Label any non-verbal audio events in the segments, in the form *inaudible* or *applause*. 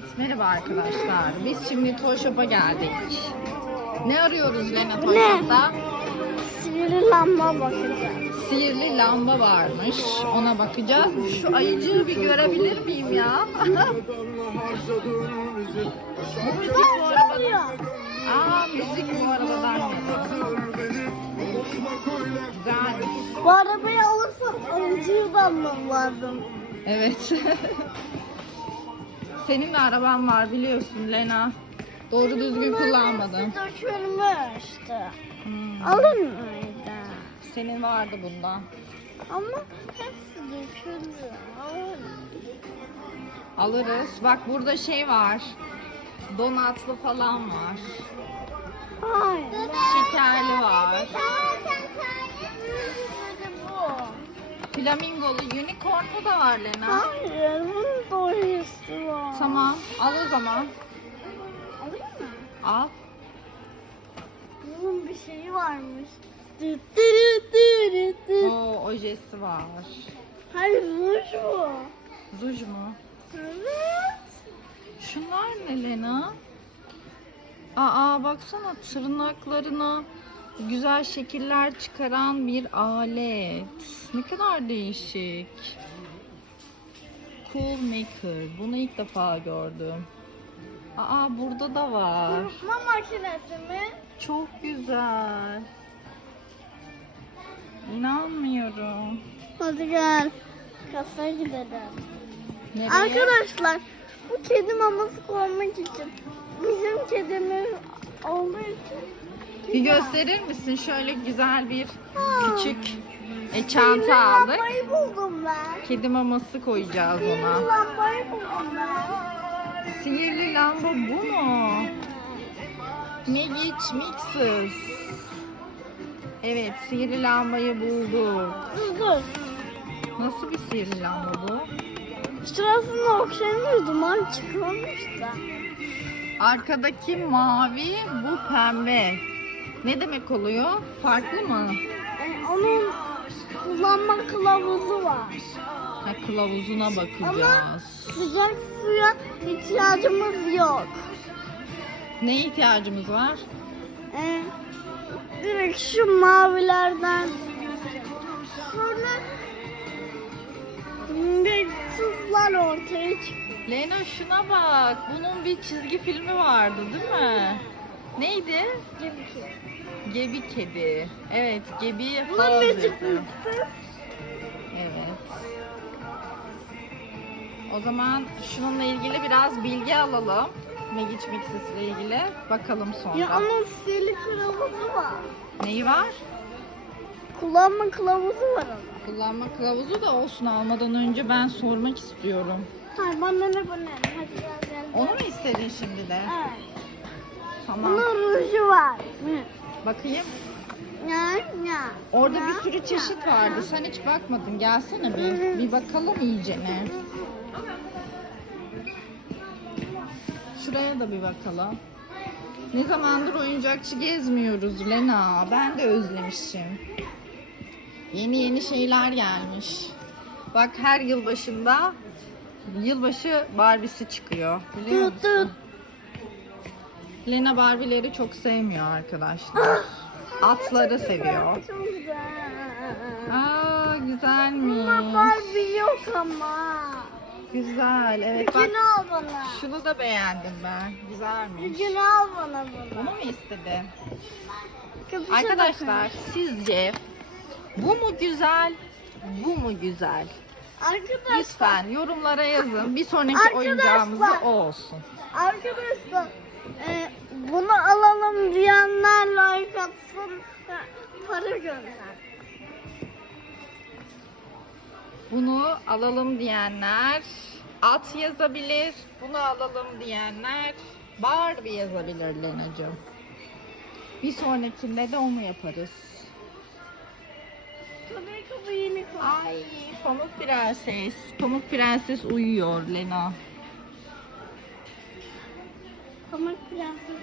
Evet, merhaba arkadaşlar. Biz şimdi Toy Shop'a geldik. Ne arıyoruz Lena Toy Ne? Shop'ta? Sivri lamba bakacağım. Sihirli lamba varmış. Ona bakacağız. Şu ayıcığı bir görebilir miyim ya? bu müzik bu arabadan. Aa, müzik bu arabadan. Güzelmiş. Bu arabayı alırsam aracıyı da almam lazım. Evet. *laughs* Senin de araban var biliyorsun Lena. Doğru düzgün kullanmadın. Dökülmüştü. Hmm. Alır mıydı? Senin vardı bundan. Ama hepsi döküldü. Alır. Alırız. Bak burada şey var. Donatlı falan var. Hayır. Şekerli var. Flamingolu, unicornlu da var Lena. Hayır, bunun doğrusu. Tamam. Al o zaman. Alayım mı? Al. Bunun bir şeyi varmış. Dı dı dı dı dı. O ojesi var. Hayır, ruj bu. Ruj mu? Evet. Şunlar ne Lena? Aa baksana tırnaklarına güzel şekiller çıkaran bir alet. Ne kadar değişik. Cool Maker. Bunu ilk defa gördüm. Aa burada da var. Kurutma makinesi mi? Çok güzel. İnanmıyorum. Hadi gel. Kasaya gidelim. Nereye? Arkadaşlar bu kedi maması koymak için bizim kedimiz olduğu için Bir gösterir misin? Şöyle güzel bir küçük e, çanta aldık. lambayı buldum ben. Kedi maması koyacağız Sihirli ona. lambayı buldum ben. Sihirli lamba bu mu? Magic Mixes. Evet, sihirli lambayı bulduk. Dur. Nasıl bir sihirli lamba bu? Şurasını okşanıyor duman çıkıyormuş da. Arkadaki mavi, bu pembe. Ne demek oluyor? Farklı mı? Yani onun kullanma kılavuzu var. Ha, kılavuzuna bakacağız. Sıcak suya ihtiyacımız yok. Ne ihtiyacımız var? Ee, direkt şu mavilerden sonra bir tuzlar ortaya çıkıyor. Lena şuna bak. Bunun bir çizgi filmi vardı değil mi? Neydi? Gibi ki. Gebi kedi. Evet, Gebi bir çıkmıştı. Evet. O zaman şununla ilgili biraz bilgi alalım. Magic Mixes ile ilgili. Bakalım sonra. Ya onun sihirli kılavuzu var. Neyi var? Kullanma kılavuzu var onun. Kullanma kılavuzu da olsun almadan önce ben sormak istiyorum. Hayır bana ne bu ne? Hadi gel gel. Onu mu istedin şimdi de? Evet. Tamam. Bunun ruju var. Hı. Bakayım. Orada bir sürü çeşit vardı. Sen hiç bakmadın. Gelsene bir. Bir bakalım iyicene. Şuraya da bir bakalım. Ne zamandır oyuncakçı gezmiyoruz Lena. Ben de özlemişim. Yeni yeni şeyler gelmiş. Bak her yıl başında yılbaşı Barbie'si çıkıyor. Biliyor Tut tut. musun? Lena Barbie'leri çok sevmiyor arkadaşlar. Atları seviyor. Çok güzel. Aa Ama güzelmiş. Barbie yok ama. Güzel. Evet bak Gücünü al bana. şunu da beğendim ben. Güzelmiş. Gücünü al bana Bunu bunu. mu istedi? Arkadaşlar bakın. sizce bu mu güzel? Bu mu güzel? Arkadaşlar. Lütfen yorumlara yazın. Bir sonraki oyuncağımız da o olsun. Arkadaşlar. e, bunu alalım diyenler like atsın. Para gönder. Bunu alalım diyenler at yazabilir. Bunu alalım diyenler Barbie yazabilir Lena'cığım. Bir sonrakinde de onu yaparız. Ay Pamuk Prenses. Pamuk Prenses uyuyor Lena. Pamuk prenses.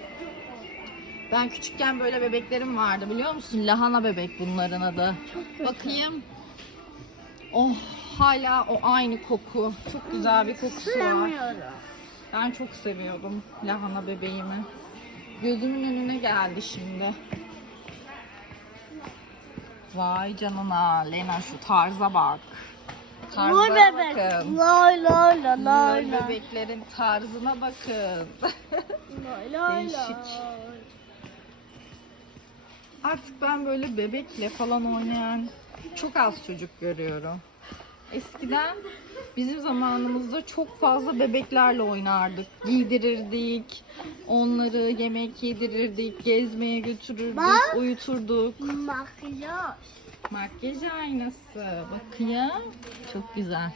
Ben küçükken böyle bebeklerim vardı biliyor musun? Lahana bebek bunların adı. Çok kötü. Bakayım. Oh hala o aynı koku. Çok güzel bir kokusu var. Ben çok seviyordum lahana bebeğimi. Gözümün önüne geldi şimdi. Vay canına Lena şu tarza bak. Tarza Mor bebek. bakın. Lay lay lay Mor lay lay. bebeklerin tarzına bakın. Lay lay Değişik. lay. Artık ben böyle bebekle falan oynayan çok az çocuk görüyorum. Eskiden bizim zamanımızda çok fazla bebeklerle oynardık. Giydirirdik, onları yemek yedirirdik, gezmeye götürürdük, Bak. uyuturduk. Makyaj. Makyaj aynası. Bakayım. Çok güzel.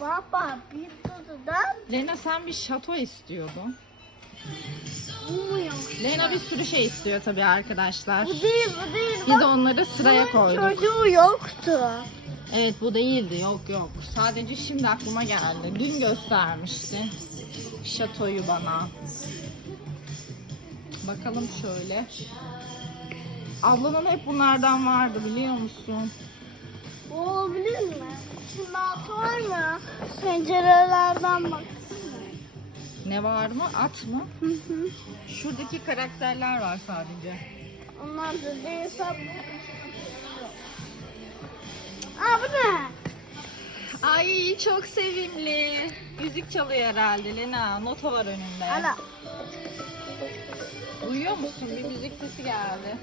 Baba bir tutudan Lena sen bir şato istiyordun. Lena bir sürü şey istiyor tabii arkadaşlar. Bu değil bu değil. Biz Bak, onları sıraya koyduk. Çocuğu yoktu. Evet bu değildi. Yok yok. Sadece şimdi aklıma geldi. Dün göstermişti. Şatoyu bana. Bakalım şöyle. Ablanın hep bunlardan vardı biliyor musun? Bu olabilir mi? Şimdi var mı? Pencerelerden baksana. Ne var mı? At mı? Hı hı. Şuradaki karakterler var sadece. Onlar da değilse Aa bu ne? Ay çok sevimli. Müzik çalıyor herhalde Lena. Nota var önünde. Ala. Duyuyor musun? Bir müzik sesi geldi.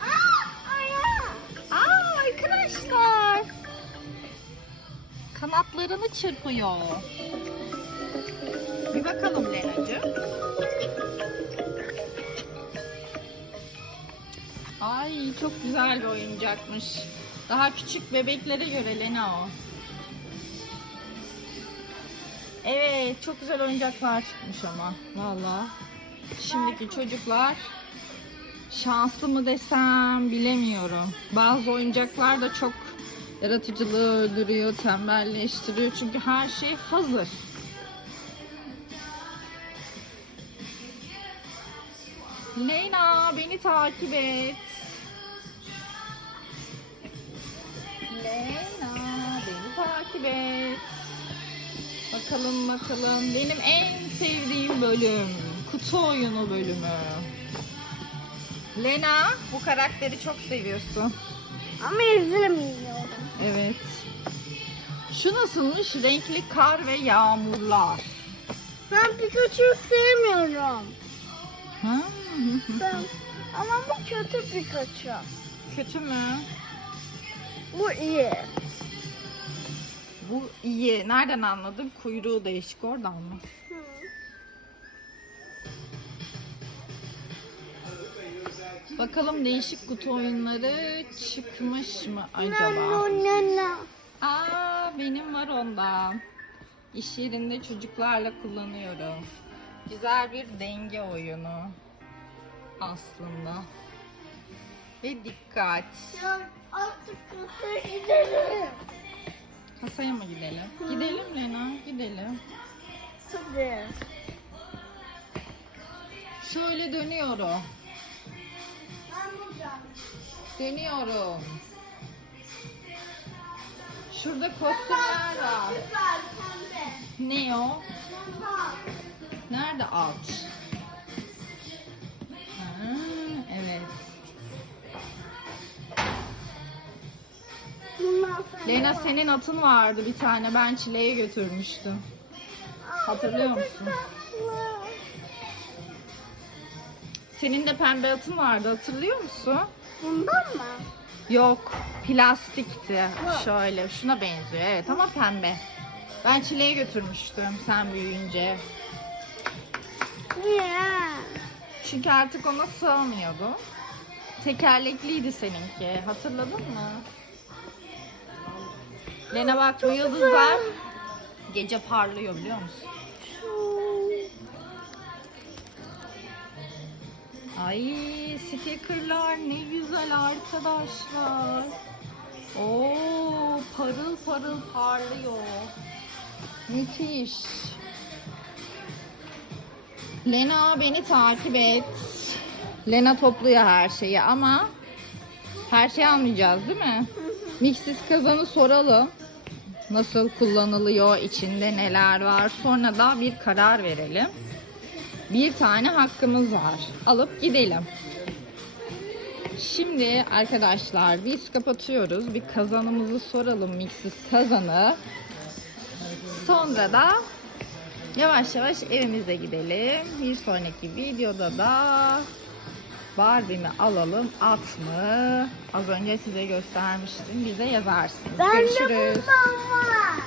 Aa ayağı. Aa arkadaşlar. Kanatlarını çırpıyor. Bir bakalım Lena'cığım. Ay çok güzel bir oyuncakmış. Daha küçük bebeklere göre Lena o. Evet çok güzel oyuncaklar çıkmış ama valla. Şimdiki çocuklar şanslı mı desem bilemiyorum. Bazı oyuncaklar da çok yaratıcılığı öldürüyor, tembelleştiriyor. Çünkü her şey hazır. Leyla beni takip et. Leyla beni takip et. Bakalım bakalım. Benim en sevdiğim bölüm. Kutu oyunu bölümü. Lena bu karakteri çok seviyorsun. Ama izlemiyorum. Evet. Şu nasılmış? Renkli kar ve yağmurlar. Ben Pikachu'yu sevmiyorum. Ha? Ben... Ama bu kötü Pikachu. Kötü mü? Bu iyi. Bu iyi. Nereden anladın? Kuyruğu değişik oradan mı? Hı. Bakalım değişik kutu oyunları çıkmış mı acaba? Aa benim var ondan. İş yerinde çocuklarla kullanıyorum. Güzel bir denge oyunu aslında. Ve dikkat. Ya artık kasaya gidelim. Kasaya mı gidelim? Gidelim Lena, gidelim. Hadi. Şöyle dönüyorum. Ben buradan. Dönüyorum. Şurada kostümler var. Pembe. Ne o? Nerede alt? Ha, evet. Lena senin atın vardı bir tane. Ben çileğe götürmüştüm. Hatırlıyor musun? Senin de pembe atın vardı. Hatırlıyor musun? Bundan mı? Yok. Plastikti. Yok. Şöyle. Şuna benziyor. Evet ama pembe. Ben çileğe götürmüştüm sen büyüyünce. Çünkü artık ona sığamıyordu. Tekerlekliydi seninki. Hatırladın mı? Lena bak bu yıldızlar gece parlıyor biliyor musun? Ay stickerlar ne güzel arkadaşlar. Oo parıl parıl parlıyor. Müthiş. Lena beni takip et. Lena topluyor her şeyi ama her şeyi almayacağız değil mi? Mixsiz kazanı soralım. Nasıl kullanılıyor, içinde neler var. Sonra da bir karar verelim. Bir tane hakkımız var. Alıp gidelim. Şimdi arkadaşlar biz kapatıyoruz. Bir kazanımızı soralım mixsiz kazanı. Sonra da yavaş yavaş evimize gidelim. Bir sonraki videoda da Barbie'mi alalım at mı? Az önce size göstermiştim. Bize yazarsınız. Ben de Görüşürüz. bundan var.